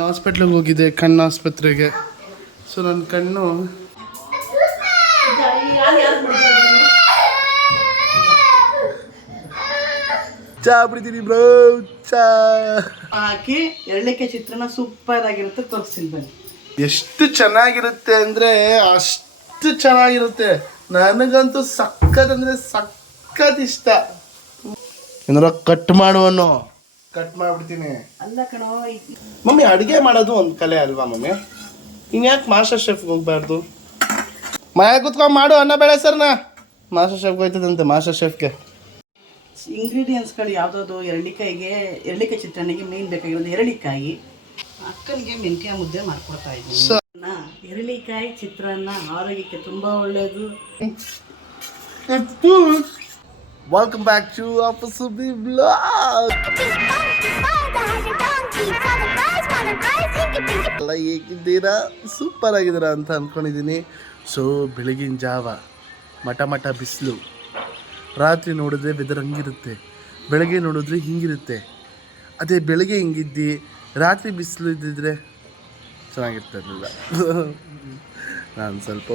ಮೊನ್ನೆ ಹಾಸ್ಪಿಟ್ಲಿಗೆ ಹೋಗಿದ್ದೆ, ಕಣ್ಣು ಆಸ್ಪತ್ರೆಗೆ. ಸೊ ನನ್ನ ಕಣ್ಣು ಚಾ ಬಿಡ್ತೀನಿ ಬ್ರೋ. ಚಾ ಹಾಕಿ ಎರಡಕ್ಕೆ ಚಿತ್ರನ ಸೂಪರ್ ಆಗಿರುತ್ತೆ, ತೋರಿಸ್ತೀನಿ ಬನ್ನಿ. ಎಷ್ಟು ಚೆನ್ನಾಗಿರುತ್ತೆ ಅಂದರೆ ಅಷ್ಟು ಚೆನ್ನಾಗಿರುತ್ತೆ. ನನಗಂತೂ ಸಖತ್ ಅಂದರೆ ಸಖತ್ ಇಷ್ಟ. ಏನಾರ ಕಟ್ ಮಾಡುವನು ಕಟ್ ಮಾಡಿಬಿಡ್ತೀನಿ. ಅಲ್ಲ ಕಣೋ, ಮಮ್ಮಿ ಅಡುಗೆ ಮಾಡೋದು ಒಂದು ಕಲೆ ಅಲ್ವಾ ಮಮ್ಮಿ? ಇನ್ಯಾಕೆ ಮಾಸ್ಟರ್ ಶೆಫ್ಗೆ ಹೋಗ್ಬಾರ್ದು? ಮನೆ ಕುತ್ಕೊಂಡು ಮಾಡು ಅನ್ನ ಬೇಳೆ ಸರ್ನ. ಮಾಸ್ಟರ್ ಶೆಫ್ಗೆ ಹೋಯ್ತದಂತೆ, ಮಾಸ್ಟರ್ ಶೆಫ್ಗೆ. ಇಂಗ್ರೀಡಿಯೆಂಟ್ಸ್ಗಳು ಯಾವುದಾದ್ರು ಎರಳಿಕಾಯಿ ಚಿತ್ರಾಣಿಗೆ ಮೇನ್ ಬೇಕಾಗಿರೋದು ಎರಳಿಕಾಯಿ. ಅಕ್ಕನಿಗೆ ಮೆಂತ್ಯ ಮುದ್ದೆ ಮಾಡ್ಕೊಡ್ತಾ ಇದ್ದೀನಿ. ಎರಳಿಕಾಯಿ ಚಿತ್ರಾನ್ನ ಆರೋಗ್ಯಕ್ಕೆ ತುಂಬ ಒಳ್ಳೆಯದು. Welcome back to Subbi blog. ಎಲ್ಲ ಹೇಗಿದ್ದೀರಾ? ಸೂಪರ್ ಆಗಿದ್ದೀರಾ ಅಂತ ಅಂದ್ಕೊಂಡಿದ್ದೀನಿ. ಸೊ ಬೆಳಗಿನ ಜಾವ ಮಟ ಬಿಸಿಲು. ರಾತ್ರಿ ನೋಡಿದ್ರೆ ವೆದರ್ ಹಂಗಿರುತ್ತೆ, ಬೆಳಗ್ಗೆ ನೋಡಿದ್ರೆ ಹಿಂಗಿರುತ್ತೆ. ಅದೇ ಬೆಳಗ್ಗೆ ಹಿಂಗಿದ್ದು ರಾತ್ರಿ ಬಿಸಿಲು ಇದ್ದಿದ್ರೆ ಚೆನ್ನಾಗಿರ್ತಿರ್ಲಿಲ್ಲ. ನಾನು ಸ್ವಲ್ಪ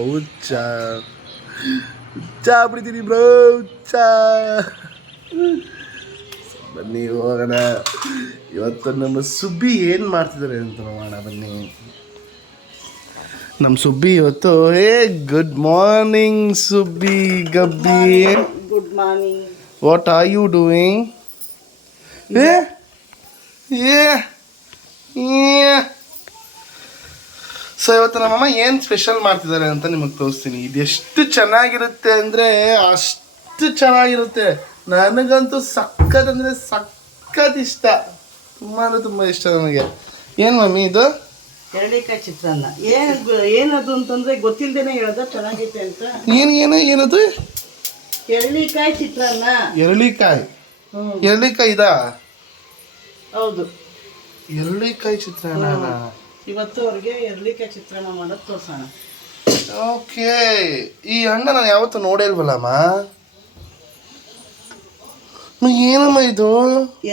ಚಾ ಬಿಡ್ತೀನಿ ಬ್ರೋ. ಚಾ ಬನ್ನಿ ಹೋಗೋಣ. ಇವತ್ತು ನಮ್ಮ ಸುಬ್ಬಿ ಏನು ಮಾಡ್ತಿದ್ದಾರೆ ಅಂತ ನೋಡೋಣ ಬನ್ನಿ. ನಮ್ಮ ಸುಬ್ಬಿ ಇವತ್ತು ಗುಡ್ ಮಾರ್ನಿಂಗ್ ಸುಬ್ಬಿ ಗಬ್ಬಿ. Good morning. What are you doing? So ಇವತ್ತು ನಮ್ಮಮ್ಮ ಏನು ಸ್ಪೆಷಲ್ ಮಾಡ್ತಿದ್ದಾರೆ ಅಂತ ನಿಮಗೆ ತೋರಿಸ್ತೀನಿ. ಇದು ಎಷ್ಟು ಚೆನ್ನಾಗಿರುತ್ತೆ ಅಂದರೆ ಅಷ್ಟು ಚೆನ್ನಾಗಿರುತ್ತೆ. ನನಗಂತೂ ಸಖತ್ ಅಂದರೆ ಸಖತ್ ಇಷ್ಟ. ತುಂಬ ಅಂದರೆ ತುಂಬ ಇಷ್ಟ ನನಗೆ. ಏನು ಮಮ್ಮಿ ಇದು? ಎರಳಿಕಾಯಿ ಚಿತ್ರಾನ್ನ. ಏನದು ಅಂತಂದ್ರೆ ಗೊತ್ತಿಲ್ಲದೇನೆ ಹೇಳೋದ ಚೆನ್ನಾಗೈತೆ ಅಂತ. ಏನದು? ಎರಳಿಕಾಯಿ ಚಿತ್ರಾನ್ನ. ಎರಳಿಕಾಯಿ ಇದಾ? ಹೌದು, ಎರಳಿಕಾಯಿ ಚಿತ್ರಾನ್ನ. ಇವತ್ತು ಅವ್ರಿಗೆ ಎರಳಿಕಾಯಿ ಚಿತ್ರಾನ್ನ ಮಾಡೋದು ತೋರ್ಸೋಣ. ಓಕೆ. ಈ ಹಣ್ಣ ನಾನು ಯಾವತ್ತೂ ನೋಡೇ ಇಲ್ವಲ್ಲಮ್ಮ. ಏನಮ್ಮ ಇದು?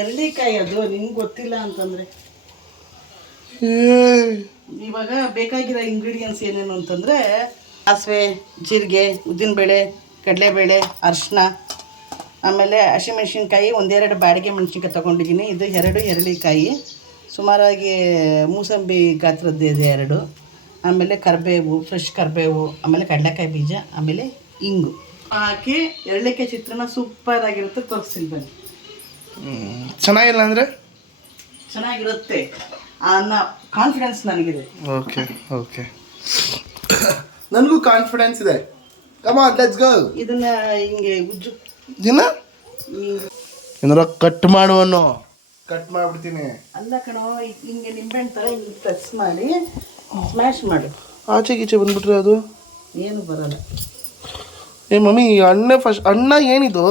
ಎರಳಿಕಾಯಿ. ಅದು ನಿಮ್ಗೆ ಗೊತ್ತಿಲ್ಲ ಅಂತಂದ್ರೆ ಇವಾಗ ಬೇಕಾಗಿರೋ ಇಂಗ್ರೀಡಿಯೆಂಟ್ಸ್ ಏನೇನು ಅಂತಂದರೆ ಸಾಸಿವೆ, ಜೀರಿಗೆ, ಉದ್ದಿನಬೇಳೆ, ಕಡಲೆಬೇಳೆ, ಅರಿಶಿನ, ಆಮೇಲೆ ಹಸಿಮೆಣ್ಸಿನ್ಕಾಯಿ, ಒಂದೆರಡು ಬಾಡಿಗೆ ಮೆಣಸಿನ್ಕಾಯಿ ತೊಗೊಂಡಿದ್ದೀನಿ. ಇದು 2 ಎರಳಿಕಾಯಿ, ಸುಮಾರಾಗಿ ಮೂಸಂಬಿ ಗಾತ್ರದ್ದು ಇದೆ 2. ಆಮೇಲೆ ಕರಿಬೇವು, ಫ್ರೆಶ್ ಕರಿಬೇವು, ಆಮೇಲೆ ಕಡಲೆಕಾಯಿ ಬೀಜ, ಆಮೇಲೆ ಇಂಗು ಹಾಕಿ ಎರಳಿಕಾಯಿ ಚಿತ್ರಾನ್ನ ಸೂಪರ್ ಆಗಿರುತ್ತೆ, ತೋರಿಸ್ತೀನಿ ಬನ್ನಿ. ಚೆನ್ನಾಗಿಲ್ಲ ಅಂದರೆ? ಚೆನ್ನಾಗಿರುತ್ತೆ ಅನ್ನೋ ಕಾನ್ಫಿಡೆನ್ಸ್ ನನಗಿದೆ. ಓಕೆ ನನಗೂ ಕಾನ್ಫಿಡೆನ್ಸ್ ಇದೆ. Come on let's go. ಇದನ್ನ ಹಿಂಗೆ ಉಜ್ಜು ಏನಾರ ಕಟ್ ಮಾಡುವನು ಕಟ್ ಮಾಡಿಬಿಡ್ತೀನಿ. ಅಲ್ಲ ಕಣೋ, ಹಿಂಗೆ ನಿಂಬೆಹಣ್ಣು ಥರ ಹಿಂಗೆ ಪ್ರೆಸ್ ಮಾಡಿ ಸ್ಮ್ಯಾಶ್ ಮಾಡು. ಆಚೆ ಗೀಚೆ ಬಂದ್ಬಿಟ್ರೆ ಅದು ಏನು ಬರಲ್ಲ. ಮಮ್ಮಿ ಅಣ್ಣ ಏನಿದು?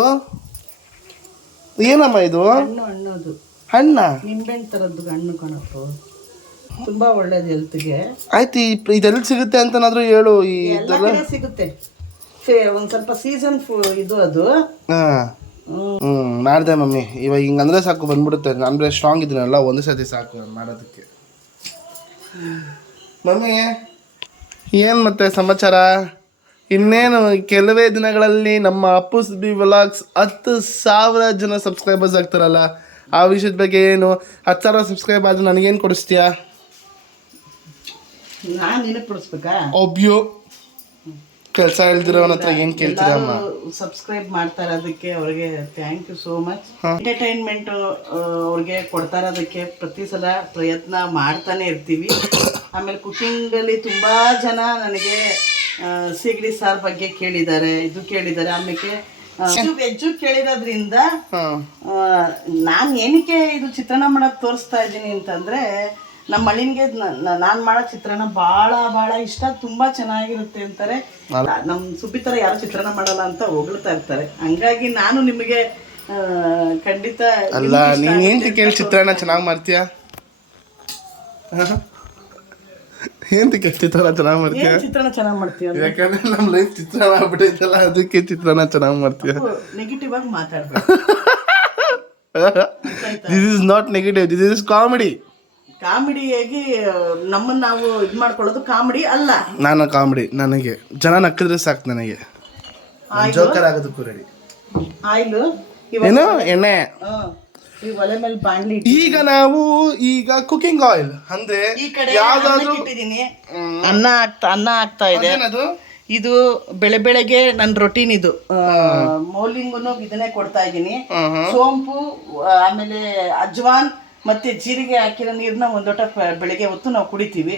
ಏನಮ್ಮ ಇದು? ಹಣ್ಣು ಹಣ್ಣ? ನಿಂಬೆಹಣ್ಣು ಥರದ್ದು ಹಣ್ಣು ಕಣಪ್ಪು, ತುಂಬಾ ಒಳ್ಳೇದು ಹೆಲ್ತ್ಗೆ. ಆಯ್ತು, ಇದೆಲ್ಲಿ ಸಿಗುತ್ತೆ ಅಂತನಾದ್ರೂ ಹೇಳು. ಸಿಗುತ್ತೆ, ಒಂದು ಸ್ವಲ್ಪ ಸೀಸನ್ ಇದು ಅದು. ಮಾಡಿದೆ ಮಮ್ಮಿ. ಇವಾಗ ಹಿಂಗಂದ್ರೆ ಸಾಕು ಬಂದ್ಬಿಡುತ್ತೆ. ಅಂದರೆ ಸ್ಟ್ರಾಂಗ್ ಇದನ್ನಲ್ಲ, ಒಂದೇ ಸತಿ ಸಾಕು ಮಾಡೋದಕ್ಕೆ. ಮಮ್ಮಿ ಏನು ಮತ್ತೆ ಸಮಾಚಾರ? ಇನ್ನೇನು ಕೆಲವೇ ದಿನಗಳಲ್ಲಿ ನಮ್ಮ ಅಪ್ಪು ಸುಬ್ಬಿ ವ್ಲಾಗ್ಸ್ 10,000 ಜನ ಸಬ್ಸ್ಕ್ರೈಬರ್ಸ್ ಆಗ್ತಾರಲ್ಲ, ಆ ವಿಷಯದ ಬಗ್ಗೆ ಏನು? 10,000 ಸಬ್ಸ್ಕ್ರೈಬ್ ಆದ್ರೆ ನನಗೇನು ಕೊಡಿಸ್ತೀಯಾ? ನಾನು ನಿನಗೆ ಕೊಡಿಸ್ಬೇಕಾ? ಒಬ್ಯೋ ಕೆಲಸ ಹೇಳ್ದಿರೋನ ಹತ್ರ ಏನು ಕೇಳ್ತೀರಮ್ಮ? ಸಬ್ಸ್ಕ್ರೈಬ್ ಮಾಡ್ತಾ ಇರೋದಕ್ಕೆ ಅವ್ರಿಗೆ thank you so much. Entertainment ಅವ್ರಿಗೆ ಕೊಡ್ತಾ ಇರೋದಕ್ಕೆ ಪ್ರತಿ ಸಲ ಪ್ರಯತ್ನ ಮಾಡ್ತಾನೆ ಇರ್ತೀವಿ. ಆಮೇಲೆ ಕುಕಿಂಗಲ್ಲಿ ತುಂಬ ಜನ ನನಗೆ ಸೀಗಡಿ ಸಾರು ಬಗ್ಗೆ ಕೇಳಿದ್ದಾರೆ, ಇದು ಕೇಳಿದ್ದಾರೆ. ಆಮೇಲೆ ವೆಜ್ಜು ಕೇಳಿರೋದ್ರಿಂದ ನಾನು ಏನಕ್ಕೆ ಇದು ಚಿತ್ರಾನ್ನ ಮಾಡೋದು ತೋರಿಸ್ತಾ ಇದ್ದೀನಿ ಅಂತಂದರೆ, ನಮ್ಮ ಅಳಿನ್ಗೆ ನಾನು ಮಾಡೋ ಚಿತ್ರಾನ್ನ ಭಾಳ ಇಷ್ಟ, ತುಂಬ ಚೆನ್ನಾಗಿರುತ್ತೆ ಅಂತಾರೆ. ನಮ್ಮ ಸುಬ್ಬಿ ಥರ ಯಾರು ಚಿತ್ರಾನ್ನ ಮಾಡಲ್ಲ ಅಂತ ಹೊಗಳ್ತಾ ಇರ್ತಾರೆ. ಹಂಗಾಗಿ ನಾನು ನಿಮಗೆ ಖಂಡಿತ ಅಲ್ಲ, ನೀನು ಏನು ಕೇಳಿ ಚಿತ್ರಾನ್ನ ಚೆನ್ನಾಗಿ ಮಾಡ್ತೀಯಾ? ಏನು ಚಿತ್ರಾನ್ನ ಚೆನ್ನಾಗಿ ಮಾಡ್ತೀಯಾ? ಚಿತ್ರಾನ್ನ ಚೆನ್ನಾಗಿ ಮಾಡ್ತೀಯ? ಯಾಕಂದ್ರೆ ನಮ್ಮ ಲೈಫ್ ಚಿತ್ರಾನ್ನ ಆಗ್ಬಿಟ್ಟೈತಲ್ಲ, ಅದಕ್ಕೆ ಚಿತ್ರಾನ್ನ ಚೆನ್ನಾಗಿ ಮಾಡ್ತೀಯ. ನೆಗೆಟಿವ್ ಆಗಿ ಮಾತಾಡ್ಬೇಕು. This is not negative, this is comedy. ಕಾಮಿಡಿಯಾಗಿ ನಮ್ಮನ್ನ ನಾವು ಇದು ಮಾಡ್ಕೊಳ್ಳೋದು ಕಾಮಿಡಿ ಅಲ್ಲ. ನಾನು ಕಾಮಿಡಿ, ನನಗೆ ಜನ ನಕ್ಕಿದ್ರೆ ಸಾಕು, ನನಗೆ ಜೋಕರ್ ಆಗೋದಕ್ಕೂ ರೆಡಿ. ಆಯಿಲು ಏನು ಎಣ್ಣೆ. ಈ ಒಲೆ ಮೇಲೆ ಬಾಣ್ಲಿ ಈಗ ನಾವು ಕುಕಿಂಗ್ ಆಯಿಲ್ ಅಂದ್ರೆ ಈ ಕಡೆ ಯಾವ್ದಾದ್ರು ಇಟ್ಟಿದ್ದೀನಿ. ಅನ್ನ ಆಗ್ತಾ ಇದೆ. ಏನದು? ಇದು ಬೆಳಗ್ಗೆ ನನ್ನ ರೊಟೀನ್. ಇದು ಮೌಲಿಂಗು ಇದನ್ನೇ ಕೊಡ್ತಾ ಇದ್ದೀನಿ. ಸೋಂಪು, ಆಮೇಲೆ ಅಜ್ವಾನ್ ಮತ್ತೆ ಜೀರಿಗೆ ಹಾಕಿರೋ ನೀರನ್ನ ಒಂದ್ ಲೋಟ ಬೆಳಿಗ್ಗೆ ಹೊತ್ತು ನಾವು ಕುಡಿತೀವಿ.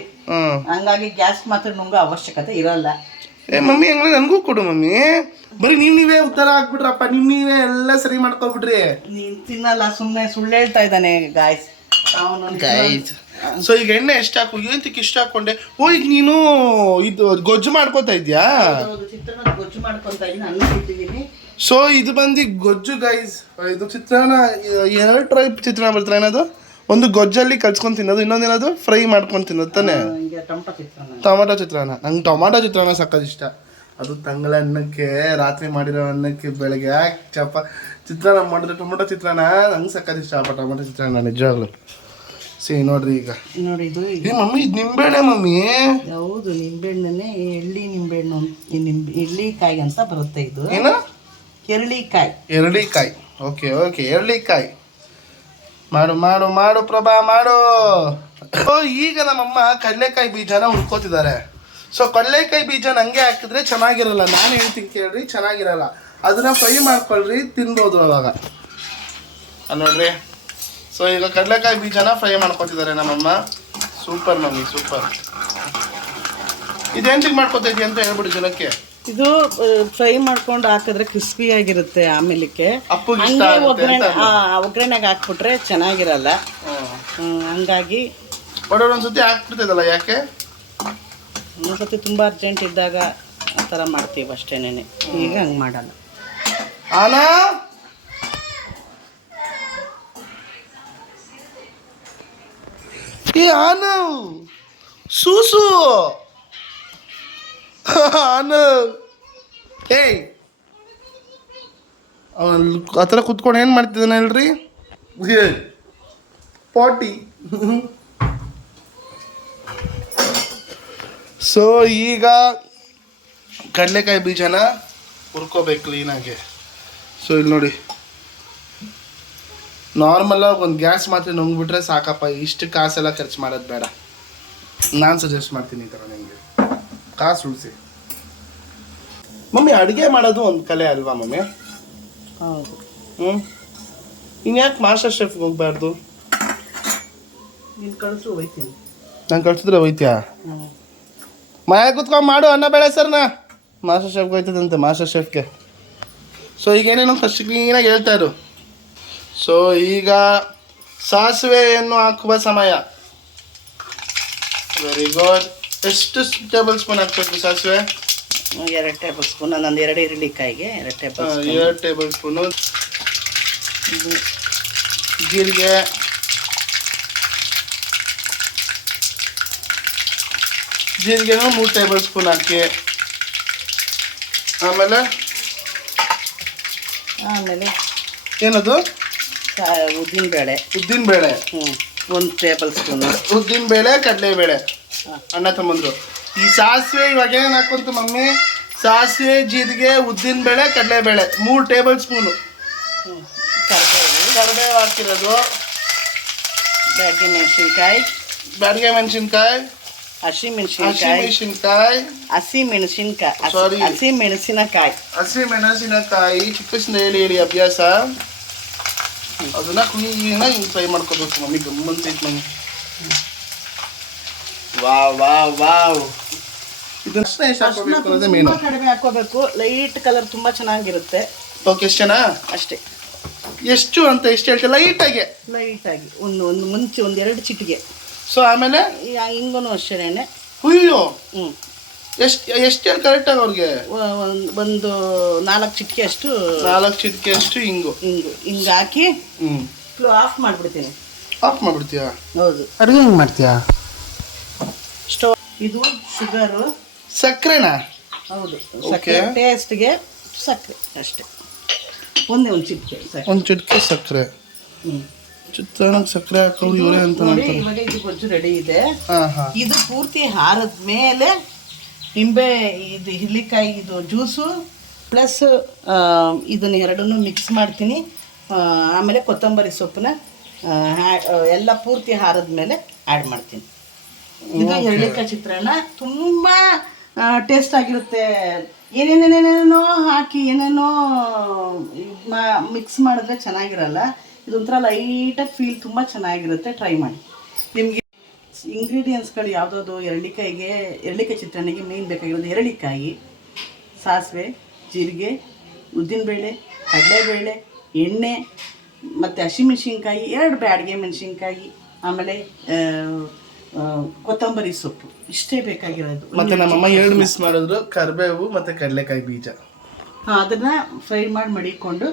ಹಂಗಾಗಿ ಗ್ಯಾಸ್ ಮಾತ್ರ ನುಂಗೋ ಅವಶ್ಯಕತೆ ಇರಲ್ಲ. ಮಮ್ಮಿ ಹಂಗ ನನಗೂ ಕೊಡು ಮಮ್ಮಿ. ಬರೀ ನೀವೇ ಉತ್ತರ ಹಾಕ್ಬಿಟ್ರಪ್ಪ, ನೀವೇ ಎಲ್ಲ ಸರಿ ಮಾಡ್ಕೊಬಿಡ್ರಿ. ನೀನ್ ತಿನ್ನಲ್ಲ, ಸುಮ್ಮನೆ ಸುಳ್ಳು ಹೇಳ್ತಾ ಇದ್ದಾನೆ ಗಾಯ್ಸ್. ಸೊ ಈಗ ಎಣ್ಣೆ ಎಷ್ಟು ಹಾಕು, ಏನಂತಕ್ಕೆ ಇಷ್ಟ ಹಾಕೊಂಡೆ? ಓ ಈಗ ನೀನು ಇದು ಗೊಜ್ಜು ಮಾಡ್ಕೋತಾ ಇದ್ಯಾ? ಚಿತ್ರಾನ್ನ ಗೊಜ್ಜು ಮಾಡ್ಕೊಂತ ಇದ್ದೀನಿ, ಅನ್ನ ಇಟ್ಟಿದ್ದೀನಿ. ಸೊ ಇದು ಬಂದು ಗೊಜ್ಜು ಗೈಸ್. ಇದು ಚಿತ್ರಾನ್ನ 2 ಟೈಪ್ ಚಿತ್ರಾನ್ನ ಬರ್ತಾರೆ. ಏನದು? ಒಂದು ಗೊಜ್ಜಲ್ಲಿ ಕಲ್ಸ್ಕೊಂಡು ತಿನ್ನೋದು, ಇನ್ನೊಂದೇನದು ಫ್ರೈ ಮಾಡ್ಕೊಂಡು ತಿನ್ನೋದು ತಾನೆ. ಟೊಮಾಟೊ ಚಿತ್ರಾನ್ನ. ನಂಗೆ ಟೊಮಾಟೊ ಚಿತ್ರಾನ್ನ ಸಕ್ಕತ್ ಇಷ್ಟ. ಅದು ತಂಗಳ ಅನ್ನಕ್ಕೆ, ರಾತ್ರಿ ಮಾಡಿರೋ ಅನ್ನಕ್ಕೆ ಬೆಳಗ್ಗೆ ಚಿತ್ರಾನ್ನ ಮಾಡಿದ್ರೆ ಟೊಮೊಟೊ ಚಿತ್ರಾನ್ನ ನಂಗೆ ಸಕ್ಕತ್ ಇಷ್ಟ. ಟೊಮೊಟೊ ಚಿತ್ರಾನ್ನ ನಿಜವಾಗ್ಲು. ನೋಡ್ರಿ ಈಗ ನೋಡಿ ಇದು ಮಮ್ಮಿ, ಇದು ನಿಂಬೆಹಣ್ಣೆ ಮಮ್ಮಿ. ಹೌದು, ನಿಂಬೆಹಣ್ಣೆ. ಎಳ್ಳಿ ನಿಂಬೆಹಣ್ಣು, ಎಳ್ಳಿಕಾಯಿ ಅಂತ ಬರುತ್ತೆ. ಇದು ಏನು? ಎರಳಿಕಾಯಿ. ಓಕೆ ಎರಳಿಕಾಯಿ. ಮಾಡು ಮಾಡು ಮಾಡು ಪ್ರಭಾ ಮಾಡು. ಈಗ ನಮ್ಮಮ್ಮ ಕಡಲೆಕಾಯಿ ಬೀಜನ ಹುಡ್ಕೋತಿದ್ದಾರೆ. ಸೊ ಕಡಲೆಕಾಯಿ ಬೀಜನ ಹಂಗೆ ಹಾಕಿದ್ರೆ ಚೆನ್ನಾಗಿರಲ್ಲ. ನಾನು ಹೇಳ್ತೀನಿ ಕೇಳ್ರಿ, ಚೆನ್ನಾಗಿರಲ್ಲ. ಅದನ್ನ ಫ್ರೈ ಮಾಡ್ಕೊಳ್ರಿ, ತಿನ್ಬೋದು ಅವಾಗ. ನೋಡ್ರಿ. ಸೊ ಈಗ ಕಡಲೆಕಾಯಿ ಬೀಜನ ಫ್ರೈ ಮಾಡ್ಕೊತಿದ್ದಾರೆ ನಮ್ಮಮ್ಮ. Super mummy, super. ಇದೇಂಟಿಗೆ ಮಾಡ್ಕೊತಾ ಇದೀಯ ಅಂತ ಹೇಳ್ಬಿಡಿ ಜನಕ್ಕೆ. ಇದು ಫ್ರೈ ಮಾಡ್ಕೊಂಡು ಹಾಕಿದ್ರೆ ಕ್ರಿಸ್ಪಿ ಆಗಿರುತ್ತೆ. ಆಮೇಲಿಕ್ಕೆ ಒಗ್ಗರಣೆಗೆ ಹಾಕ್ಬಿಟ್ರೆ ಚೆನ್ನಾಗಿರಲ್ಲ. ಹಂಗಾಗಿ ಒಂದ್ಸತಿ ಹಾಕ್ಬಿಡ್ತದಲ್ಲ. ಯಾಕೆ? ಒಂದ್ಸತಿ ತುಂಬ ಅರ್ಜೆಂಟ್ ಇದ್ದಾಗ ಆ ಥರ ಮಾಡ್ತೀವಿ ಅಷ್ಟೇನೆ. ಈಗ ಹಂಗೆ ಮಾಡಲ್ಲ. ಸೂಸು ಏಯ್, ಆ ಥರ ಕುತ್ಕೊಂಡು ಏನು ಮಾಡ್ತಿದ್ದಾನೆ ಹೇಳ್ರಿ? ಪಾಟಿ. ಸೊ ಈಗ ಕಡಲೆಕಾಯಿ ಬೀಜನ ಹುರ್ಕೋಬೇಕು ಕ್ಲೀನಾಗಿ. ಸೊ ಇಲ್ಲಿ ನೋಡಿ, ನಾರ್ಮಲಾಗಿ ಒಂದು ಗ್ಯಾಸ್ ಮಾತ್ರ ನುಂಗ್ಬಿಟ್ರೆ ಸಾಕಪ್ಪ. ಇಷ್ಟು ಕಾಸೆಲ್ಲ ಖರ್ಚು ಮಾಡೋದು ಬೇಡ. ನಾನು ಸಜೆಸ್ಟ್ ಮಾಡ್ತೀನಿ ಈ ಥರ ನಿಮಗೆ, ಕಾಸು ಉಳಿಸಿ. ಮಮ್ಮಿ, ಅಡುಗೆ ಮಾಡೋದು ಒಂದು ಕಲೆ ಅಲ್ವಾ ಮಮ್ಮಿ? ಹೌದು. ಇನ್ಯಾಕೆ ಮಾಸ್ಟರ್ ಶೆಫ್ಗೆ ಹೋಗ್ಬಾರ್ದು? ನೀನು ಕಳಿಸು, ಹೋಯ್ತೀನಿ. ನಾನು ಕಳ್ಸಿದ್ರೆ ಹೋಯ್ತೀಯಾ? ಮನೆ ಕುತ್ಕೊಂಡು ಮಾಡು ಅನ್ನ ಬೇಳೆ ಸರ್ನ. ಮಾಸ್ಟರ್ ಶೆಫ್ಗೆ ಹೋಯ್ತದಂತೆ, ಮಾಸ್ಟರ್ ಶೆಫ್ಗೆ. ಸೊ ಈಗ ಏನೇನೋ ಫಸ್ಟ್ ಕ್ಲೀನಾಗಿ ಹೇಳ್ತಾ ಇರು. ಸೊ ಈಗ ಸಾಸಿವೆಯನ್ನು ಹಾಕುವ ಸಮಯ. Very good. ಎಷ್ಟು ಟೇಬಲ್ ಸ್ಪೂನ್ ಹಾಕ್ಬೇಕು ಸಾಸಿವೆ? 2 ಟೇಬಲ್ ಸ್ಪೂನ್. ನಂದು 2 ಈರುಳ್ಳಿಕಾಯಿಗೆ 2 ಟೇಬಲ್ ಸ್ಪೂನ್. 2 table spoon. ಜೀರಿಗೆ, ಜೀರಿಗೆನೂ 3 ಟೇಬಲ್ ಸ್ಪೂನ್ ಹಾಕಿ. ಆಮೇಲೆ ಏನದು? ಉದ್ದಿನಬೇಳೆ. 1 ಟೇಬಲ್ ಸ್ಪೂನು ಉದ್ದಿನಬೇಳೆ, ಕಡಲೆಬೇಳೆ. ಅಣ್ಣ ತಮ್ಮಂದ್ರು ಈ ಸಾಸಿವೆ ಇವಾಗ ಏನೇನು ಹಾಕೊಂತು ಮಮ್ಮಿ? ಸಾಸಿವೆ, ಜೀರಿಗೆ, ಉದ್ದಿನಬೇಳೆ, ಕಡಲೆಬೇಳೆ 3 ಟೇಬಲ್ ಸ್ಪೂನು. ಕರಿಬೇವು ಹಾಕಿರೋದು. ಬ್ಯಾಡಗಿ ಮೆಣಸಿನ್ಕಾಯಿ, ಹಸಿಮೆಣಸಿನಕಾಯಿ ಚಿಕ್ಕಸಿಂದ ಹೇಳಿ ಅಭ್ಯಾಸ. ಅದನ್ನ ಕ್ಲೀನಾಗಿ ಹಿಂಗೆ ಫ್ರೈ ಮಾಡ್ಕೋಬೇಕು ಮಮ್ಮಿ. ಗಮ್ಮಂತೈತೆ ಮಮ್ಮಿ. ವಾವ್. ಕಡಿಮೆ ಹಾಕೋಬೇಕು. ಲೈಟ್ ಕಲರ್ ತುಂಬಾ ಚೆನ್ನಾಗಿರುತ್ತೆ. ಓಕೆ, ಎಷ್ಟು ಜನ? ಅಷ್ಟೇ. ಎಷ್ಟು ಅಂತ ಎಷ್ಟು ಹೇಳ್ತೀವಿ? ಲೈಟಾಗಿ ಒಂದು ಮುಂಚೆ 1-2 ಚಿಟಿಗೆ. ಸೊ ಆಮೇಲೆ ಹಿಂಗೂ ಅಷ್ಟೇನೆ. ಅಯ್ಯೋ, ಎಷ್ಟು ಹೇಳಿ ಕರೆಕ್ಟಾಗಿ ಅವ್ರಿಗೆ? ಒಂದು 4 ಚಿಟಿಕೆ ಅಷ್ಟು. 4 ಚಿಟಿಕೆ ಅಷ್ಟು ಹಿಂಗು ಹಾಕಿ ಆಫ್ ಮಾಡ್ಬಿಡ್ತೀನಿ. ಆಫ್ ಮಾಡ್ಬಿಡ್ತೀಯಾ? ಹೌದು. ಅಡುಗೆ ಹೆಂಗೆ ಮಾಡ್ತೀಯಾ? ಸ್ಟವ್. ಇದು ಶುಗರು, ಸಕ್ಕರೆನಾ? ಹೌದು, ಸಕ್ಕರೆ. ಟೇಸ್ಟ್ಗೆ ಸಕ್ಕರೆ ಅಷ್ಟೇ. ಒಂದು ಚಿಟಿಕೆ. ಒಂದು ಚಿಟಿಕೆ ಸಕ್ಕರೆ. ಚಿತ್ರಾನ್ನಕ್ಕೆ ಸಕ್ಕರೆ ಹಾಕೋರು ಇವರೇ ಅಂತ ನೋಡಿ ಇವಾಗ ಇದು ಗೊಜ್ಜು ರೆಡಿ ಇದೆ. ಹಾಂ ಹಾಂ ಇದು ಪೂರ್ತಿ ಹಾರದ ಮೇಲೆ ನಿಂಬೆ ಇದು ಹಿರಳಿಕಾಯಿ ಇದು ಜ್ಯೂಸು ಪ್ಲಸ್ ಇದನ್ನ ಎರಡನ್ನೂ ಮಿಕ್ಸ್ ಮಾಡ್ತೀನಿ. ಆಮೇಲೆ ಕೊತ್ತಂಬರಿ ಸೊಪ್ಪನ್ನ ಎಲ್ಲ ಪೂರ್ತಿ ಹಾರದ ಮೇಲೆ ಆ್ಯಡ್ ಮಾಡ್ತೀನಿ. ಇದು ಹಿರಳಿಕಾಯಿ ಚಿತ್ರಾನ್ನ ತುಂಬ ಟೇಸ್ಟ್ ಆಗಿರುತ್ತೆ. ಏನೇನೇನೇನೇನೋ ಹಾಕಿ ಏನೇನೋ ಮಿಕ್ಸ್ ಮಾಡಿದ್ರೆ ಚೆನ್ನಾಗಿರಲ್ಲ. ಇದೊಂಥರ ಲೈಟಾಗಿ ಫೀಲ್ ತುಂಬ ಚೆನ್ನಾಗಿರುತ್ತೆ. ಟ್ರೈ ಮಾಡಿ. ನಿಮಗೆ ಇಂಗ್ರೀಡಿಯೆಂಟ್ಸ್ಗಳು ಯಾವುದಾದ್ರು ಎರಳಿಕಾಯಿ ಚಿತ್ರಾನ್ನಕ್ಕೆ ಮೇನ್ ಬೇಕಾಗಿರೋದು ಎರಳಿಕಾಯಿ, ಸಾಸಿವೆ, ಜೀರಿಗೆ, ಉದ್ದಿನಬೇಳೆ, ಕಡಲೆಬೇಳೆ, ಎಣ್ಣೆ ಮತ್ತು ಹಸಿಮೆಣ್ಸಿನ್ಕಾಯಿ, 2 ಬ್ಯಾಡಿಗೆ ಮೆಣಸಿನ್ಕಾಯಿ, ಆಮೇಲೆ ಕೊತ್ತಂಬರಿ ಸೊಪ್ಪು. ಇಷ್ಟೇ ಬೇಕಾಗಿರೋದು. ಮತ್ತೆ ನಮ್ಮಮ್ಮ 2 ಮಿಸ್ ಮಾಡಿದ್ರು, ಕರಿಬೇವು ಮತ್ತು ಕಡಲೆಕಾಯಿ ಬೀಜ. ಅದನ್ನು ಫ್ರೈ ಮಾಡಿ ಮಡಿಕೊಂಡು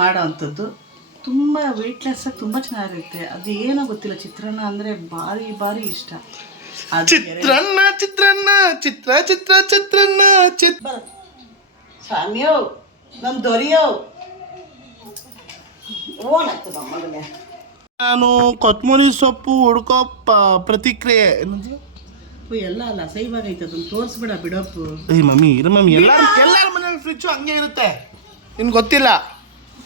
ಮಾಡೋ ಅಂಥದ್ದು. ತುಂಬ ವೆಯ್ಟ್ಲೆಸ್ಸಾಗಿ ತುಂಬ ಚೆನ್ನಾಗಿರುತ್ತೆ. ಅದು ಏನೋ ಗೊತ್ತಿಲ್ಲ, ಚಿತ್ರಾನ್ನ ಅಂದರೆ ಭಾರಿ ಭಾರಿ ಇಷ್ಟ. ಚಿತ್ರಾನ್ನ ಚಿತ್ರಾನ್ನ ಚಿತ್ರಾನ್ನ ಸ್ವಾಮಿಯೋ ನಮ್ಮ ದೊರೆಯೋ ಓನಾಗ್ತದ ಮಗನೇ. ನಾನು ಕೊತ್ತಂಬರಿ ಸೊಪ್ಪು ಹುಡ್ಕೋ ಪ್ರತಿಕ್ರಿಯೆ ಏನದು ಎಲ್ಲ ಅಲ್ಲ ಸೈವಾಗೈತೆ, ಅದನ್ನು ತೋರಿಸ್ಬೇಡ ಬಿಡಪ್ಪು. ಮಮ್ಮಿ ಎಲ್ಲರ ಮನೇಲಿ ಫ್ರಿಡ್ಜು ಹಂಗೆ ಇರುತ್ತೆ, ನಿನ್ಗೆ ಗೊತ್ತಿಲ್ಲ.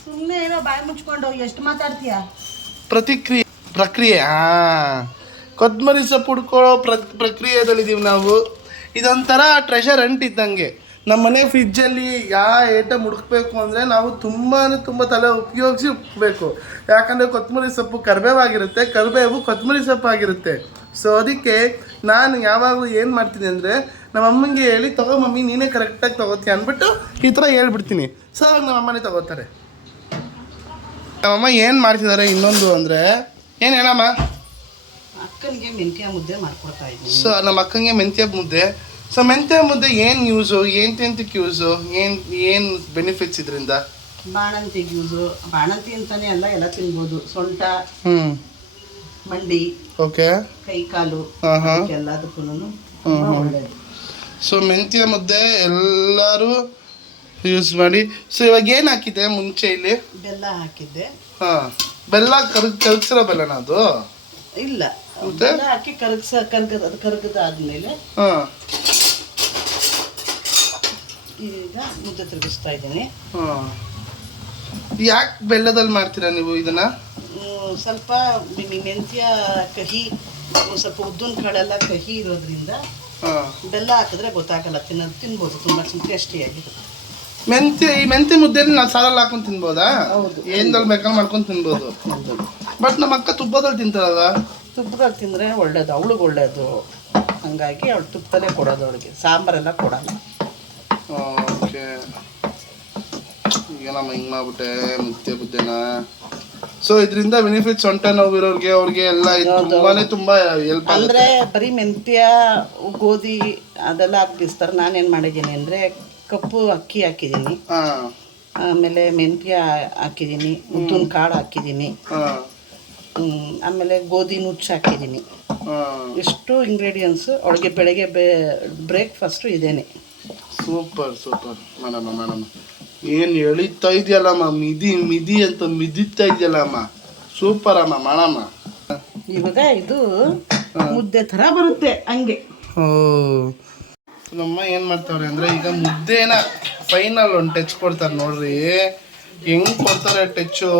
ಸುಮ್ಮನೆ ಏನೋ ಬಾಯಿ ಮುಚ್ಕೊಂಡು ಎಷ್ಟು ಮಾತಾಡ್ತೀಯ. ಪ್ರಕ್ರಿಯೆ ಕೊತ್ತಂಬರಿ ಸೊಪ್ಪು ಹುಡ್ಕೊಳ್ಳೋ ಪ್ರಕ್ರಿಯೆದಲ್ಲಿದ್ದೀವಿ ನಾವು. ಇದೊಂಥರ ಟ್ರೆಷರ್ ಹಂಟ್ ಇದ್ದಂಗೆ. ನಮ್ಮ ಮನೆ ಫ್ರಿಜ್ಜಲ್ಲಿ ಯಾವ ಐಟಮ್ ಹುಡುಕ್ಬೇಕು ಅಂದರೆ ನಾವು ತುಂಬ ತಲೆ ಉಪಯೋಗಿಸಿ ಹುಡುಕಬೇಕು. ಯಾಕಂದರೆ ಕೊತ್ತಂಬರಿ ಸೊಪ್ಪು ಕರಿಬೇವಾಗಿರುತ್ತೆ, ಕರಿಬೇವು ಕೊತ್ತಂಬರಿ ಸೊಪ್ಪು ಆಗಿರುತ್ತೆ. ಸೊ ಅದಕ್ಕೆ ನಾನು ಯಾವಾಗಲೂ ಏನು ಮಾಡ್ತೀನಿ ಅಂದರೆ ನಮ್ಮ ಅಮ್ಮಂಗೆ ಹೇಳಿ ತಗೋ ಮಮ್ಮಿ ನೀನೇ ಕರೆಕ್ಟಾಗಿ ತೊಗೋತೀಯ ಅಂದ್ಬಿಟ್ಟು ಈ ಥರ ಹೇಳ್ಬಿಡ್ತೀನಿ. ಸೊ ಅವಾಗ ನಮ್ಮ ಅಮ್ಮನೇ ತೊಗೋತಾರೆ. ನಮ್ಮಮ್ಮ ಏನು ಮಾಡ್ತಿದ್ದಾರೆ ಇನ್ನೊಂದು ಅಂದರೆ ಏನು ಹೇಳಮ್ಮ, ಅಕ್ಕನಿಗೆ ಮೆಂತ್ಯ ಮುದ್ದೆ ಮಾಡ್ಕೊಡ್ತಾ ಇದ್ದೀನಿ. ಸೊ ನಮ್ಮ ಅಕ್ಕನಿಗೆ ಮೆಂತ್ಯ ಮುದ್ದೆ. ಸೊ ಮೆಂತ್ಯ ಮುದ್ದೆ ಏನು ಯೂಸು, ಎಂತೆಂತಕ್ಕೆ ಯೂಸು, ಏನು ಬೆನಿಫಿಟ್ಸ್ ಇದರಿಂದ? ಬಾಣಂತಿಗೆ ಯೂಸು. ಬಾಣಂತಿ ಅಂತಾನೆ ಅಲ್ಲ, ಎಲ್ಲ ತಿನ್ಬೋದು. ಸೊಂಟ, ಮಂಡಿ, ಓಕೆ, ಕೈ ಕಾಲು ಎಲ್ಲದಕ್ಕೂ ಒಳ್ಳೆಯದು. ಸೊ ಮೆಂತ್ಯ ಮುದ್ದೆ ಎಲ್ಲರೂ ಯೂಸ್ ಮಾಡಿ. ಸೊ ಇವಾಗ ಏನು ಹಾಕಿದ್ದೆ ಮುಂಚೆ ಇಲ್ಲಿ? ಬೆಲ್ಲ ಹಾಕಿದ್ದೆ. ಹಾಂ, ಬೆಲ್ಲ ಕರಗಿಸಿರೋ ಬೆಲ್ಲನ ಅದು? ಇಲ್ಲ, ಬೆಲ್ಲ ಹಾಕಿ ಕರಗದಾದ್ಮೇಲೆ ಈಗ ಮುದ್ದೆ ತಿರುಗಿಸ್ತಾ ಇದ್ದೀನಿ. ಯಾಕೆ ಬೆಲ್ಲದಲ್ಲಿ ಮಾಡ್ತೀರಾ ನೀವು ಇದನ್ನ? ಸ್ವಲ್ಪ ಮೆಂತ್ಯ ಕಹಿ, ಸ್ವಲ್ಪ ಉದ್ದಿನ ಕಾಳೆಲ್ಲ ಕಹಿ ಇರೋದ್ರಿಂದ ಬೆಲ್ಲ ಹಾಕಿದ್ರೆ ಗೊತ್ತಾಗಲ್ಲ, ತಿನ್ಬೋದು. ತುಂಬ ಟೇಸ್ಟಿಯಾಗಿರುತ್ತೆ. ಈ ಮೆಂತ್ಯ ಮುದ್ದೆಯಲ್ಲಿ ನಾವು ಸಾಲಲ್ಲಿ ಹಾಕೊಂಡು ತಿನ್ಬೋದಾ? ಹೌದು, ಏನ್ದಲ್ಲಿ ಬೇಕಾದ್ರೆ ಮಾಡ್ಕೊಂಡು ತಿನ್ಬೋದು. ಬಟ್ ನಮ್ಮ ಅಕ್ಕ ತುಪ್ಪದಲ್ಲಿ ತಿಂತಾರಲ್ಲ? ತುಪ್ಪದಲ್ಲಿ ತಿಂದರೆ ಒಳ್ಳೇದು, ಅವಳಿಗೆ ಒಳ್ಳೇದು. ಹಾಗಾಗಿ ಅವಳು ತುಪ್ಪದಲ್ಲೇ ಕೊಡೋದು ಅವಳಿಗೆ, ಸಾಂಬಾರೆಲ್ಲ ಕೊಡಲ್ಲ. ಓಕೆ, ಈಗ ನಮ್ಮ ಹಿಂಗೆ ಮಾಡ್ಬಿಟ್ಟೆ ಮುದ್ದೆ. ಸೊ ಇದರಿಂದ ಬೆನಿಫಿಟ್ ಸೊಂಟ ನೋವು ಇರೋರಿಗೆ ಅವ್ರಿಗೆ ಎಲ್ಲ ತುಂಬಾ ಹೆಲ್ಪ್ ಅಂದರೆ ಬರೀ ಮೆಂತ್ಯ ಗೋಧಿ ಅದೆಲ್ಲ ಹಾಕಿ ಬೀಸ್ತಾರೆ. ನಾನೇನು ಮಾಡಿದ್ದೀನಿ ಅಂದರೆ ಕಪ್ಪು ಅಕ್ಕಿ ಹಾಕಿದ್ದೀನಿ, ಆಮೇಲೆ ಮೆಂತ್ಯ ಹಾಕಿದ್ದೀನಿ, ಉದ್ದಿನ ಕಾಳು ಹಾಕಿದ್ದೀನಿ, ಆಮೇಲೆ ಗೋಧಿ ನುಚ್ಚು ಹಾಕಿದ್ದೀನಿ. ಇಷ್ಟು ಇಂಗ್ರೀಡಿಯೆಂಟ್ಸು ಅವಳಿಗೆ ಬೆಳಗ್ಗೆ ಬ್ರೇಕ್ಫಾಸ್ಟು ಇದೇನೆ. ಸೂಪರ್ ಮೇಡಮ್, ಏನು ಎಳಿತಾ ಇದೆಯಲ್ಲಮ್ಮ, ಮಿದಿ ಅಂತ ಮಿದಿತಾ ಇದೆಯಲ್ಲಮ್ಮ, ಸೂಪರ್ ಅಮ್ಮ ಮಾಡಮ್ಮ. ಇವಾಗ ಇದು ಮುದ್ದೆ ಥರ ಬರುತ್ತೆ ಹಂಗೆ. ನಮ್ಮ ಏನು ಮಾಡ್ತಾವ್ರೆ ಅಂದರೆ ಈಗ ಮುದ್ದೆನ ಫೈನಲ್ ಒಂದು ಟಚ್ ಕೊಡ್ತಾರೆ ನೋಡ್ರಿ. ಹೆಂಗೆ ಕೊಡ್ತಾರೆ ಟಚ್ಚು?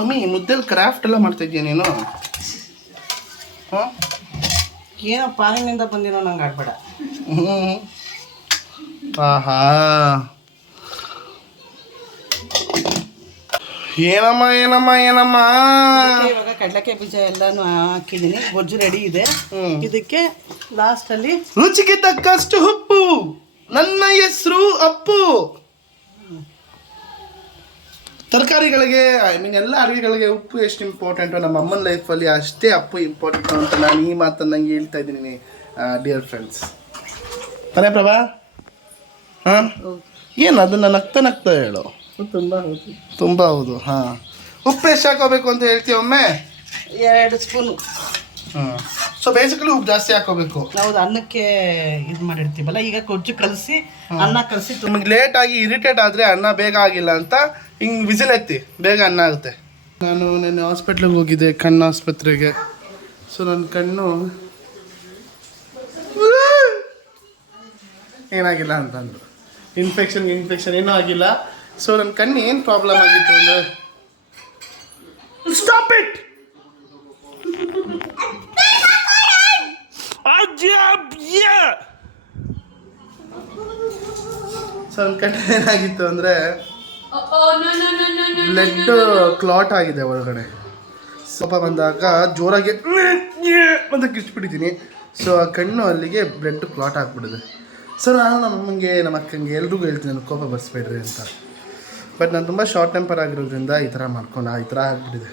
ಮಮ್ಮಿ ಮುದ್ದೆಲಿ ಕ್ರಾಫ್ಟ್ ಎಲ್ಲ ಮಾಡ್ತಾ ಇದೀಯ ನೀನು? ಹಾಂ, ಏನೋ ಪಾನಿನಿಂದ ಬಂದಿರೋ ನಂಗೆ ಆಡ್ಬೇಡ. ಆಹಾ, ಏನಮ್ಮ ಇವಾಗ ಕಡಲೆಕಾಯಿ ಬೀಜ ಎಲ್ಲಾನು ಹಾಕಿದ್ದೀನಿ. ಗೊಜ್ಜು ರೆಡಿ ಇದೆ. ಇದಕ್ಕೆ ಲಾಸ್ಟ್ ಅಲ್ಲಿ ರುಚಿಗೆ ತಕ್ಕಷ್ಟು ಉಪ್ಪು. ನನ್ನ ಹೆಸರು ಅಪ್ಪು. ತರಕಾರಿಗಳಿಗೆ ಎಲ್ಲ ಅಡುಗೆಗಳಿಗೆ ಉಪ್ಪು ಎಷ್ಟು ಇಂಪಾರ್ಟೆಂಟು ನಮ್ಮ ಅಮ್ಮನ ಲೈಫಲ್ಲಿ ಅಷ್ಟೇ ಅಪ್ಪು ಇಂಪಾರ್ಟೆಂಟು ಅಂತ ನಾನು ಈ ಮಾತನ್ನು ನಂಗೆ ಹೇಳ್ತಾ ಇದ್ದೀನಿ ಡಿಯರ್ ಫ್ರೆಂಡ್ಸ್. ತಾನೇ ಪ್ರಭಾ? ಹಾಂ, ಏನು ಅದನ್ನು ನಗ್ತಾ ಹೇಳು. ತುಂಬ ಹೌದು. ಹಾಂ, ಉಪ್ಪು ಎಷ್ಟು ಹಾಕೋಬೇಕು ಅಂತ ಹೇಳ್ತೀವಿ ಒಮ್ಮೆ? 2 ಸ್ಪೂನು. ಹಾಂ, ಸೊ ಬೇಸಿಕಲಿ ಉಪ್ಪು ಜಾಸ್ತಿ ಹಾಕೋಬೇಕು. ಹೌದು, ಅನ್ನಕ್ಕೆ ಇದು ಮಾಡಿರ್ತೀವಲ್ಲ, ಈಗ ಕೊಜ್ಜು ಕಲಸಿ ಅನ್ನ ಕಲಸಿ. ನಿಮಗೆ ಲೇಟಾಗಿ ಇರಿಟೇಟ್ ಆದರೆ ಅನ್ನ ಬೇಗ ಆಗಿಲ್ಲ ಅಂತ ಹಿಂಗೆ ವಿಸಿಲ್ ಎತ್ತಿ ಬೇಗ ಅನ್ನ ಆಗುತ್ತೆ. ನಾನು ನಿನ್ನೆ ಹಾಸ್ಪಿಟ್ಲಿಗೆ ಹೋಗಿದ್ದೆ, ಕಣ್ಣು ಆಸ್ಪತ್ರೆಗೆ. ಸೊ ನನ್ನ ಕಣ್ಣು ಏನಾಗಿಲ್ಲ ಅಂತಂದರು, ಇನ್ಫೆಕ್ಷನ್ ಏನೂ ಆಗಿಲ್ಲ. ಸೊ ನನ್ನ ಕಣ್ಣು ಏನು ಪ್ರಾಬ್ಲಮ್ ಆಗಿತ್ತು ಅಂದರೆ, ಸ್ಟಾಪ್ ಇಟ್, ಸೊ ನನ್ನ ಕಣ್ಣು ಏನಾಗಿತ್ತು ಅಂದರೆ ಬ್ಲಡ್ ಕ್ಲಾಟ್ ಆಗಿದೆ ಒಳಗಡೆ. ಸ್ವಲ್ಪ ಬಂದಾಗ ಜೋರಾಗಿ ಅಂತ ಕಿಚ್ಬಿಟ್ಟಿದ್ದೀನಿ. ಸೊ ಆ ಕಣ್ಣು ಅಲ್ಲಿಗೆ ಬ್ಲಡ್ ಕ್ಲಾಟ್ ಆಗಿಬಿಟ್ಟಿದೆ. ಸೊ ನಾನು ನಮ್ಮ ಅಮ್ಮಂಗೆ, ನಮ್ಮ ಅಕ್ಕಂಗೆ ಎಲ್ರಿಗೂ ಹೇಳ್ತೀನಿ ನನಗೆ ಕೋಪ ಬರ್ಸ್ಬೇಡ್ರಿ ಅಂತ. ಬಟ್ ನಾನು ತುಂಬ ಶಾರ್ಟ್ ಟೆಂಪರ್ ಆಗಿರೋದ್ರಿಂದ ಈ ಥರ ಮಾಡ್ಕೊಂಡು ಈ ಥರ ಆಗಿಬಿಟ್ಟಿದೆ.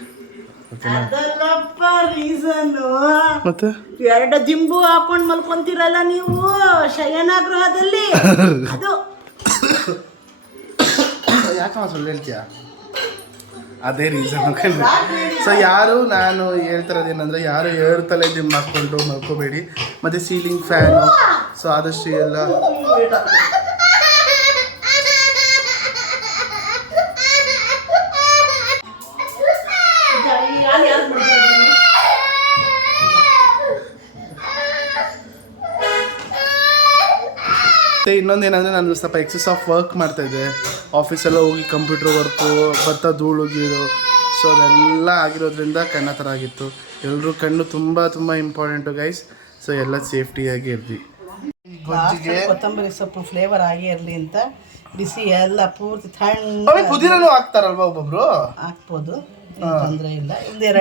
ಮತ್ತೆ 2 ದಿಂಬು ಹಾಕೊಂಡು ಮಲ್ಕೊಂತೀರಲ್ಲ ನೀವು ಶಯನ ಗೃಹದಲ್ಲಿ, ಅದು ಯಾಕಮ್ಮ ಸುಳ್ಳು ಹೇಳ್ತೀಯ? ಅದೇ ರೀಸನ್. ಸೊ ಯಾರು ನಾನು ಹೇಳ್ತಿರೋದೇನೆಂದರೆ, ಯಾರು 2 ತಲೆ ದಿಂಬು ಹಾಕ್ಕೊಂಡು ಮಲ್ಕೋಬೇಡಿ. ಮತ್ತು ಸೀಲಿಂಗ್ ಫ್ಯಾನು, ಸೊ ಆದಷ್ಟು ಎಲ್ಲ ಮತ್ತು ಇನ್ನೊಂದೇನೆಂದರೆ, ನಾನು ಸ್ವಲ್ಪ ಎಕ್ಸಸ್ ಆಫ್ ವರ್ಕ್ ಮಾಡ್ತಾಯಿದ್ದೆ. ಆಫೀಸೆಲ್ಲ ಹೋಗಿ ಕಂಪ್ಯೂಟರ್ ವರ್ಕು, ಭತ್ತ ಧೂಳು ಗೀಳು, ಸೊ ಅದೆಲ್ಲ ಆಗಿರೋದ್ರಿಂದ ಕಣ್ಣು ಥರ ಆಗಿತ್ತು. ಎಲ್ಲರೂ ಕಣ್ಣು ತುಂಬ ತುಂಬ ಇಂಪಾರ್ಟೆಂಟು ಗೈಸ್. ಸೊ ಎಲ್ಲ ಸೇಫ್ಟಿಯಾಗಿ ಇರಲಿ. ಗೊಜ್ಜಿಗೆ ಕೊತ್ತಂಬರಿ ಸೊಪ್ಪು ಫ್ಲೇವರ್ ಆಗಿ ಇರಲಿ ಅಂತ ಬಿಸಿ ಎಲ್ಲ ಪೂರ್ತಿ ತಣ್ಣ ಪುದೀನೂ ಹಾಕ್ತಾರಲ್ವಾ ಒಬ್ಬೊಬ್ರು, ಹಾಕ್ಬೋದು, ತೊಂದರೆ ಇಲ್ಲ.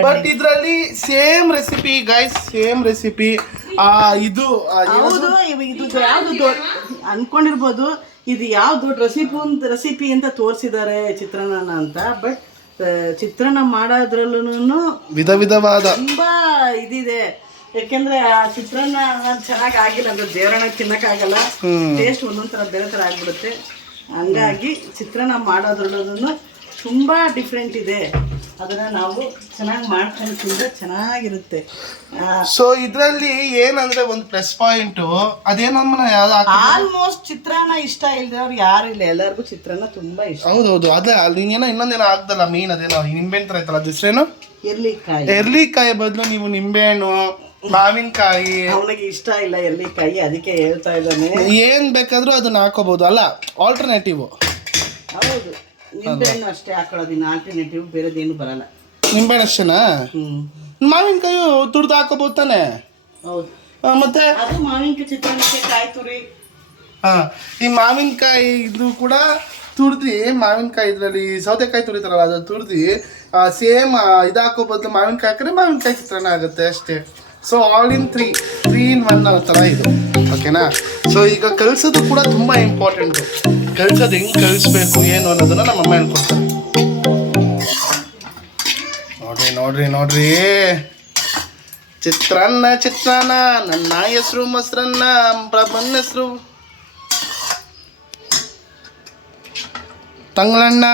ಬಟ್ ಇದರಲ್ಲಿ same recipe guys, same recipe. ಇದು ಹೌದು, ಇದು ಯಾವುದು ಅನ್ಕೊಂಡಿರ್ಬೋದು ಇದು ಯಾವ ದೊಡ್ಡ ರೆಸಿಪಿ ಅಂತ ತೋರಿಸಿದ್ದಾರೆ ಚಿತ್ರಾನ್ನ ಅಂತ. ಬಟ್ ಚಿತ್ರಾನ್ನ ಮಾಡೋದ್ರಲ್ಲೂ ವಿಧವಾದ ತುಂಬಾ ಇದಿದೆ. ಯಾಕೆಂದ್ರೆ ಆ ಚಿತ್ರಾನ್ನ ಚೆನ್ನಾಗಿ ಆಗಿಲ್ಲ ಅಂದ್ರೆ ದೇವರನ್ನ ತಿನ್ನಕ್ಕಾಗಲ್ಲ, ಟೇಸ್ಟ್ ಒಂದೊಂದ್ ಥರ ಬೇರೆ ಥರ ಆಗ್ಬಿಡುತ್ತೆ. ಹಂಗಾಗಿ ಚಿತ್ರಾನ್ನ ಮಾಡೋದ್ರಲ್ಲೂ ತುಂಬ ಡಿಫ್ರೆಂಟ್ ಇದೆ. ಅದನ್ನ ನಾವು ಚೆನ್ನಾಗಿ ಮಾಡ್ಕೊಂಡು ತಿಂದ್ರೆ ಚೆನ್ನಾಗಿರುತ್ತೆ. ಸೊ ಇದರಲ್ಲಿ ಏನಂದ್ರೆ ಒಂದು ಪ್ಲಸ್ ಪಾಯಿಂಟು ಅದೇನಮ್ಮನ ಆಲ್ಮೋಸ್ಟ್ ಚಿತ್ರಾನ್ನ ಇಷ್ಟ ಇಲ್ದವ್ರು ಯಾರು ಇಲ್ಲ, ಎಲ್ಲರಿಗೂ ಚಿತ್ರಾನ್ನ ತುಂಬಾ ಇಷ್ಟ. ಹೌದೌದು, ಅದೇ ಅಲ್ಲಿ ಇನ್ನೊಂದೇನೋ ಆಗ್ದಲ್ಲ ಮೇನ್, ಅದೇನೋ ನಿಂಬೆಹಣ್ಣು ಥರ ಐತಲ್ಲ, ಅದು ಹೆಸರೇನು? ಎರ್ಲಿಕಾಯಿ ಬದಲು ನೀವು ನಿಂಬೆಹಣ್ಣು, ಮಾವಿನಕಾಯಿ. ಅವನಿಗೆ ಇಷ್ಟ ಇಲ್ಲ ಎರ್ಲಿಕಾಯಿ, ಅದಕ್ಕೆ ಹೇಳ್ತಾ ಇದ್ದಾನೆ. ಏನ್ ಬೇಕಾದ್ರೂ ಅದನ್ನ ಹಾಕೋಬಹುದು ಅಲ್ಲ, ಆಲ್ಟರ್ನೇಟಿವ್. ಹೌದು, ನಿಂಬೆಹಣ್ಣು ಅಷ್ಟೇ ಹಾಕೊಳ್ಳೋದು, ಇನ್ನು ಆಲ್ಟರ್ನೇಟಿವ್ ಬೇರೆದೇನು ಬರಲ್ಲ. ನಿಂಬೆಹಣ್ಣು ಅಷ್ಟೇನಾ? ಮಾವಿನಕಾಯಿ ತುರ್ದು ಹಾಕೋಬಹುದು ತಾನೆ? ಹೌದು, ಮತ್ತೆ ಅದು ಮಾವಿನಕಾಯಿ ಚಿತ್ರಾನ್ನಕ್ಕೆ ಕಾಯಿ ತುರಿ. ಈ ಮಾವಿನಕಾಯಿ ಇದು ಕೂಡ ತುರ್ದಿ, ಮಾವಿನಕಾಯಿ ಇದರಲ್ಲಿ ಸೌತೆಕಾಯಿ ತುರಿತಾರಲ್ಲ, ಅದು ತುರ್ದಿ ಸೇಮ್ ಇದು ಹಾಕೋ ಬದಲು ಮಾವಿನಕಾಯಿ ಹಾಕಿದ್ರೆ ಮಾವಿನಕಾಯಿ ಚಿತ್ರಾನ್ನ ಆಗುತ್ತೆ ಅಷ್ಟೇ. ಸೊ ಆಲ್ ಇನ್ 3 in 1 ಥರ ಇದು, ಓಕೆನಾ? ಸೊ ಈಗ ಕಲಿಸೋದು ಕೂಡ ತುಂಬ ಇಂಪಾರ್ಟೆಂಟು. ಕಲಿಸೋದು ಹೆಂಗೆ ಕಲಿಸ್ಬೇಕು ಏನು ಅನ್ನೋದನ್ನ ನಮ್ಮ ಅಮ್ಮ ಹೇಳ್ಕೊಡ್ತಾರೆ. ನೋಡ್ರಿ ಚಿತ್ರಾನ್ನ, ನನ್ನ ಹೆಸರು ಮೊಸರನ್ನ, ಪ್ರಭನ್ನ ಹೆಸರು ತಂಗಳಣ್ಣ.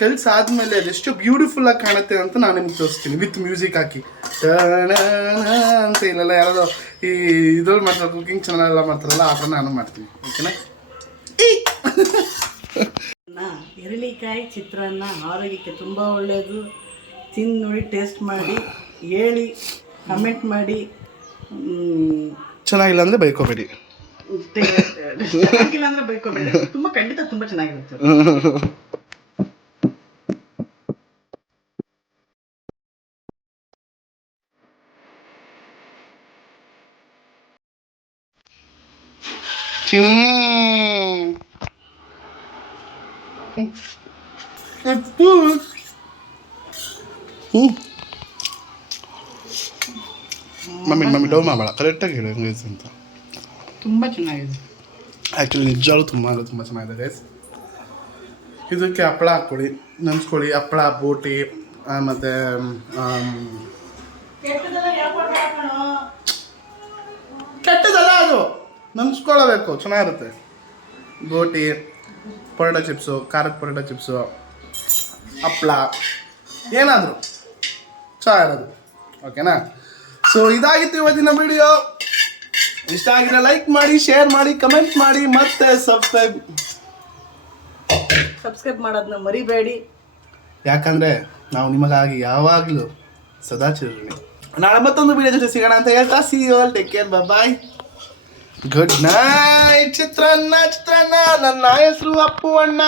ಕಲ್ಸ್ ಆದ್ಮೇಲೆ ಅದೆಷ್ಟು ಬ್ಯೂಟಿಫುಲ್ ಆಗಿ ಕಾಣುತ್ತೆ ಅಂತ ನಾನು ನಿಮ್ಗೆ ತೋರಿಸ್ತೀನಿ, ವಿತ್ ಮ್ಯೂಸಿಕ್ ಹಾಕಿ ಅಂತ. ಇಲ್ಲೆಲ್ಲ ಯಾರೋ ಈ ಇದ್ರಲ್ಲಿ ಮಾಡ್ತಾರೆ, ಕುಕಿಂಗ್ ಚಾನಲ್ ಎಲ್ಲ ಮಾಡ್ತಾರಲ್ಲ, ಆ ಥರ ನಾನು ಮಾಡ್ತೀನಿ, ಓಕೆನಾ? ಎರಳಿಕಾಯಿ ಚಿತ್ರಾನ್ನ ಆರೋಗ್ಯಕ್ಕೆ ತುಂಬ ಒಳ್ಳೆಯದು. ತಿಂದು ನೋಡಿ, ಟೇಸ್ಟ್ ಮಾಡಿ, ಹೇಳಿ, ಕಮೆಂಟ್ ಮಾಡಿ. ಚೆನ್ನಾಗಿಲ್ಲ ಅಂದರೆ ಬೈಕೋಬೇಡಿ, ಚೆನ್ನಾಗಿಲ್ಲ ಅಂದರೆ ಬೈಕೋಬೇಡಿ. ಖಂಡಿತ ತುಂಬ ಚೆನ್ನಾಗಿರುತ್ತೆ. ಮಮ್ಮಿ ಡೌ ಮಾಡಬೇಡ, ಕರೆಕ್ಟಾಗಿ ಹೇಳಿ ಹೆಂಗೆ ಅಂತ. ತುಂಬ ಚೆನ್ನಾಗಿದೆ ಆ್ಯಕ್ಚುಲಿ, ನಿಜವಾಗ್ಲೂ ತುಂಬ ಚೆನ್ನಾಗಿದೆ ಗೈಸ್. ಇದಕ್ಕೆ ಹಪ್ಪಳ ಹಾಕ್ಕೊಡಿ, ನೆನ್ಸ್ಕೊಳ್ಳಿ. ಹಪ್ಪಳ, ಬೋಟಿ, ಮತ್ತು ಕೆಟ್ಟದಲ್ಲ, ಅದು ನೆನ್ಸ್ಕೊಳ್ಳಬೇಕು, ಚೆನ್ನಾಗಿರುತ್ತೆ. ಬೋಟಿ, ಪರೋಟ ಚಿಪ್ಸು, ಖಾರದ ಪರೋಟ ಚಿಪ್ಸು, ಹಪ್ಳ ಏನಾದರೂ ಇರೋದು. ಓಕೆನಾ? ಸೊ ಇದಾಗಿತ್ತು ಇವತ್ತಿನ ವಿಡಿಯೋ. ಇಷ್ಟ ಆಗಿದ್ರೆ ಲೈಕ್ ಮಾಡಿ, ಶೇರ್ ಮಾಡಿ, ಕಮೆಂಟ್ ಮಾಡಿ, ಮತ್ತೆ ಸಬ್ಸ್ಕ್ರೈಬ್ ಮಾಡೋದನ್ನ ಮರಿಬೇಡಿ. ಯಾಕಂದ್ರೆ ನಾವು ನಿಮಗಾಗಿ ಯಾವಾಗಲೂ ಸದಾ ಚಿರಋಣಿ. ನಾಳೆ ಮತ್ತೊಂದು ವಿಡಿಯೋ ಜೊತೆ ಸಿಗೋಣ ಅಂತ ಹೇಳ್ತಾ see you all, take care, bye, good night. ಚಿತ್ರಾನ್ನ ನನ್ನ ಹೆಸರು ಅಪ್ಪು ಅಣ್ಣ.